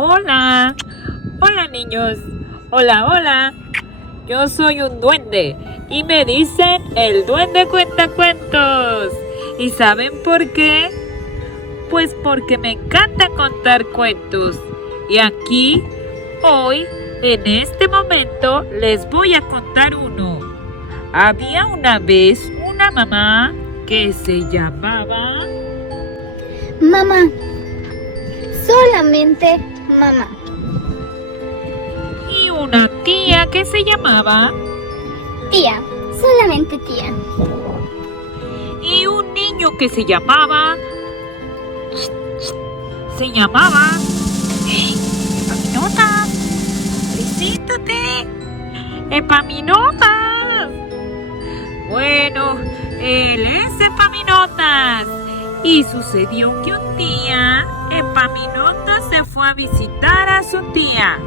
Hola, hola niños, hola, yo soy un duende y me dicen el duende cuentacuentos. ¿Y saben por qué? Pues porque me encanta contar cuentos. Y aquí, hoy, en este momento, les voy a contar uno. Había una vez una mamá que se llamaba... Mamá, solamente mamá. Y una tía que se llamaba... Tía, solamente tía. Y un niño que se llamaba... ¡Hey! ¡Epaminondas! ¡Preséntate! ¡Epaminondas! Bueno, él es Epaminondas. Y sucedió que un día Epaminondas se fue a visitar a su tía.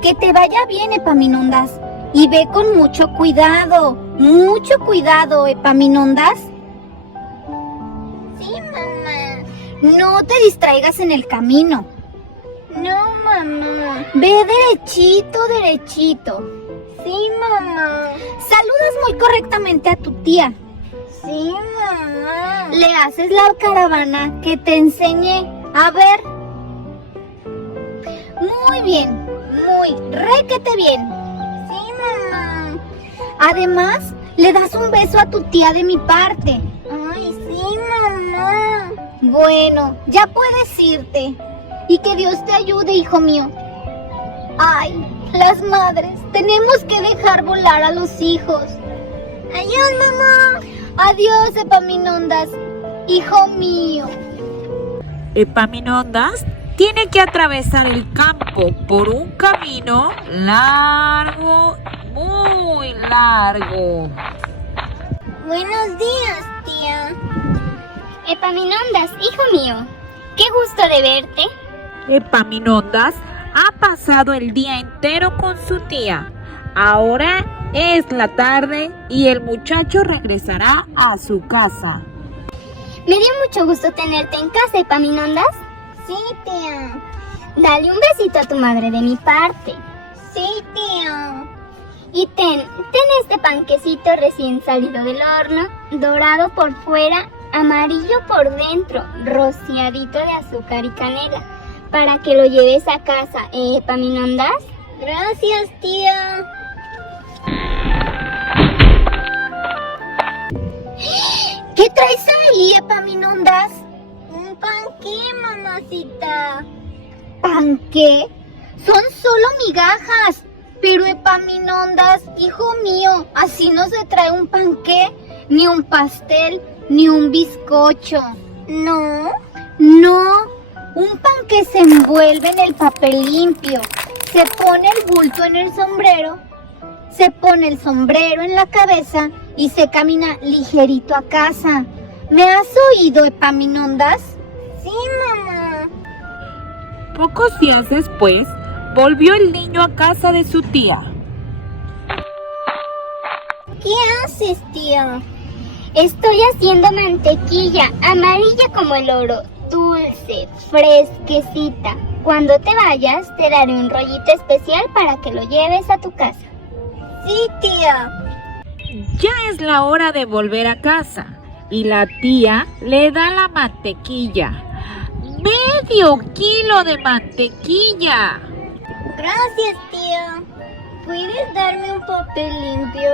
Que te vaya bien, Epaminondas. Y ve con mucho cuidado, Epaminondas. Sí, mamá. No te distraigas en el camino. No, mamá. Ve derechito. Sí, mamá. Saludas muy correctamente a tu tía. Sí, mamá. Le haces la caravana que te enseñé. A ver. Muy bien, requete bien. Sí, mamá. Además, le das un beso a tu tía de mi parte. Ay, sí, mamá. Bueno, ya puedes irte. Y que Dios te ayude, hijo mío. Ay, las madres, tenemos que dejar volar a los hijos. Adiós, mamá. Adiós, Epaminondas, hijo mío. Epaminondas tiene que atravesar el campo por un camino largo, muy largo. Buenos días, tía. Epaminondas, hijo mío, qué gusto de verte. Epaminondas ha pasado el día entero con su tía. Ahora es la tarde y el muchacho regresará a su casa. Me dio mucho gusto tenerte en casa, Epaminondas. Sí, tía. Dale un besito a tu madre de mi parte. Sí, tía. Y ten este panquecito recién salido del horno, dorado por fuera, amarillo por dentro, rociadito de azúcar y canela, para que lo lleves a casa, Epaminondas. Gracias, tía. ¿Qué traes ahí, Epaminondas? Un panqué, mamacita. ¿Panqué? Son solo migajas. Pero Epaminondas, hijo mío, así no se trae un panqué, ni un pastel, ni un bizcocho. ¿No? No, un panqué se envuelve en el papel limpio, se pone el bulto en el sombrero, se pone el sombrero en la cabeza y se camina ligerito a casa. ¿Me has oído, Epaminondas? Sí, mamá. Pocos días después, volvió el niño a casa de su tía. ¿Qué haces, tía? Estoy haciendo mantequilla, amarilla como el oro, dulce, fresquecita. Cuando te vayas, te daré un rollito especial para que lo lleves a tu casa. Sí, tía. Ya es la hora de volver a casa y la tía le da la mantequilla. ¡Medio kilo de mantequilla! Gracias, tía. ¿Puedes darme un papel limpio?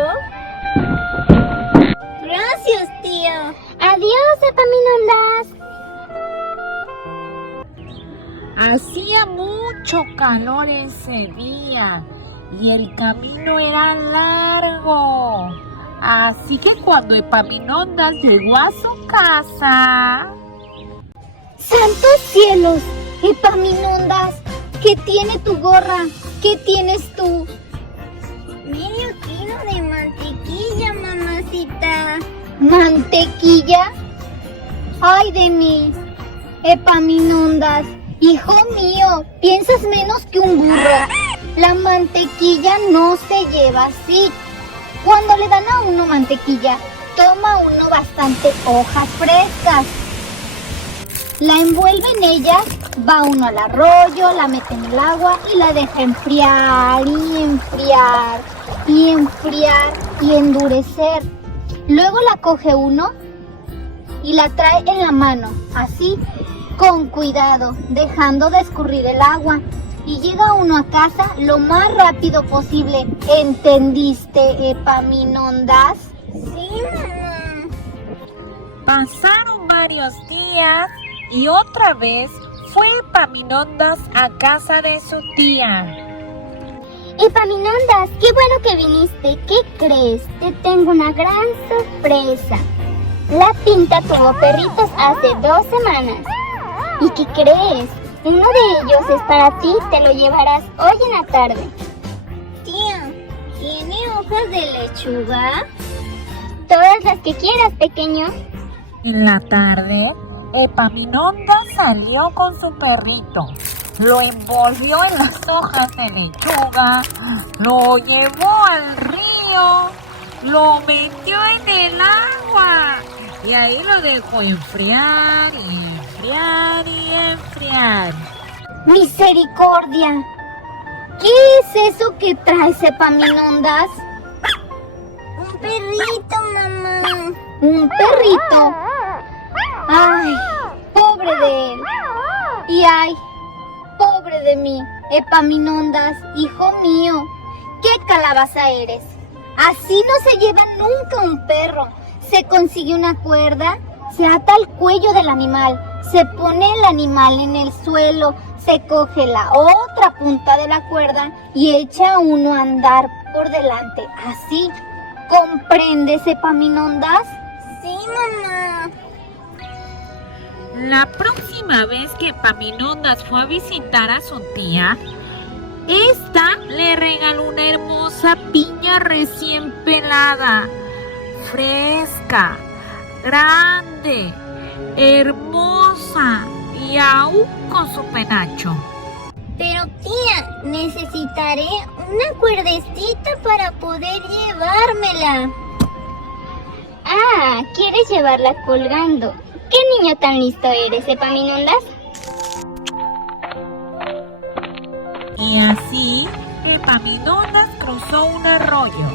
Gracias, tía. Adiós, Epaminondas. Hacía mucho calor ese día y el camino era largo. Así que cuando Epaminondas llegó a su casa... ¡Santos cielos! Epaminondas, ¿qué tiene tu gorra? ¿Qué tienes tú? Medio kilo de mantequilla, mamacita. ¿Mantequilla? ¡Ay de mí! Epaminondas, hijo mío, piensas menos que un burro. La mantequilla no se lleva así. Cuando le dan a uno mantequilla, toma uno bastante hojas frescas. La envuelve en ellas Va uno al arroyo, la mete en el agua y la deja enfriar y enfriar y enfriar y endurecer. Luego la coge uno y la trae en la mano, así, con cuidado, dejando de escurrir el agua. Y llega uno a casa lo más rápido posible. ¿Entendiste, Epaminondas? Sí, mamá. Pasaron varios días y otra vez fue Epaminondas a casa de su tía. Epaminondas, qué bueno que viniste. ¿Qué crees? Te tengo una gran sorpresa. La Pinta tuvo perritos hace 2 semanas. ¿Y qué crees? Uno de ellos es para ti, te lo llevarás hoy en la tarde. Tía, ¿tiene hojas de lechuga? Todas las que quieras, pequeño. En la tarde, Epaminondas salió con su perrito. Lo envolvió en las hojas de lechuga, lo llevó al río, lo metió en el agua y ahí lo dejó enfriar y enfriar y enfriar. ¡Misericordia! ¿Qué es eso que traes, Epaminondas? Un perrito, mamá. ¿Un perrito? ¡Ay, pobre de él! Y ¡ay, pobre de mí! Epaminondas, hijo mío, ¿qué calabaza eres? Así no se lleva nunca un perro. Se consigue una cuerda, se ata al cuello del animal, se pone el animal en el suelo, se coge la otra punta de la cuerda y echa uno a andar por delante. Así, ¿comprendes, Epaminondas? Sí, mamá. La próxima vez que Epaminondas fue a visitar a su tía, esta le regaló una hermosa piña recién pelada, fresca, grande, hermosa y aún con su penacho. Pero tía, necesitaré una cuerdecita para poder llevármela. Ah, ¿quieres llevarla colgando? ¿Qué niño tan listo eres, Epaminondas? Y así, Epaminondas cruzó un arroyo,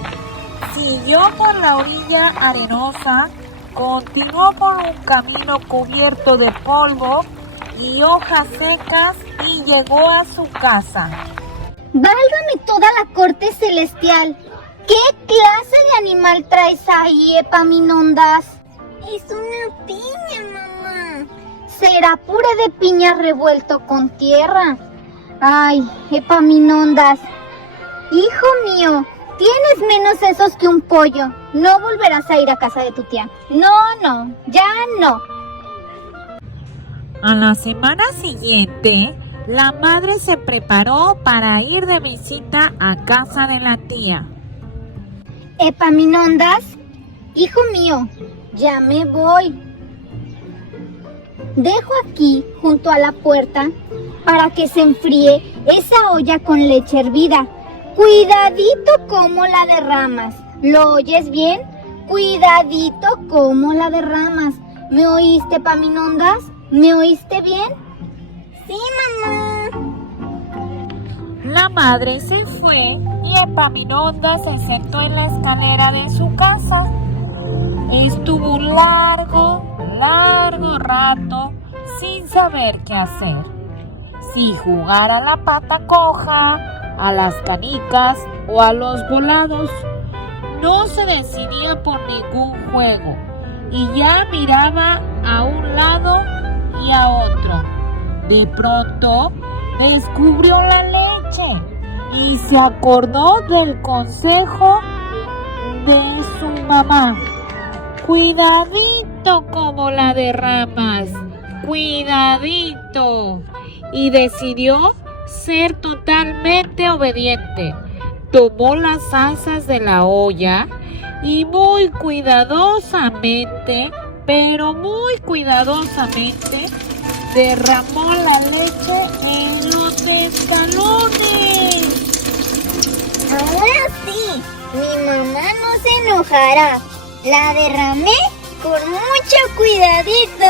siguió por la orilla arenosa, continuó por un camino cubierto de polvo y hojas secas y llegó a su casa. ¡Válgame toda la corte celestial! ¿Qué clase de animal traes ahí, Epaminondas? Es una piña, mamá. Será puré de piña revuelto con tierra. Ay, Epaminondas, hijo mío, tienes menos sesos que un pollo. No volverás a ir a casa de tu tía. No, ya no. A la semana siguiente, la madre se preparó para ir de visita a casa de la tía. Epaminondas, hijo mío, ya me voy. Dejo aquí, junto a la puerta, para que se enfríe esa olla con leche hervida. Cuidadito cómo la derramas. ¿Lo oyes bien? Cuidadito cómo la derramas. ¿Me oíste, Epaminondas? ¿Me oíste bien? Sí, mamá. La madre se fue y Epaminondas se sentó en la escalera de su casa. Estuvo un largo rato sin saber qué hacer. Si jugar a la pata coja, a las canicas o a los volados. No se decidía por ningún juego y ya miraba a un lado y a otro. De pronto descubrió la leche y se acordó del consejo de su mamá. Cuidadito como la derramas, cuidadito. Y decidió ser totalmente obediente. Tomó las asas de la olla y muy cuidadosamente, pero muy cuidadosamente, derramó la leche en los escalones. Ahora sí, mi mamá no se enojará. La derramé con mucho cuidadito.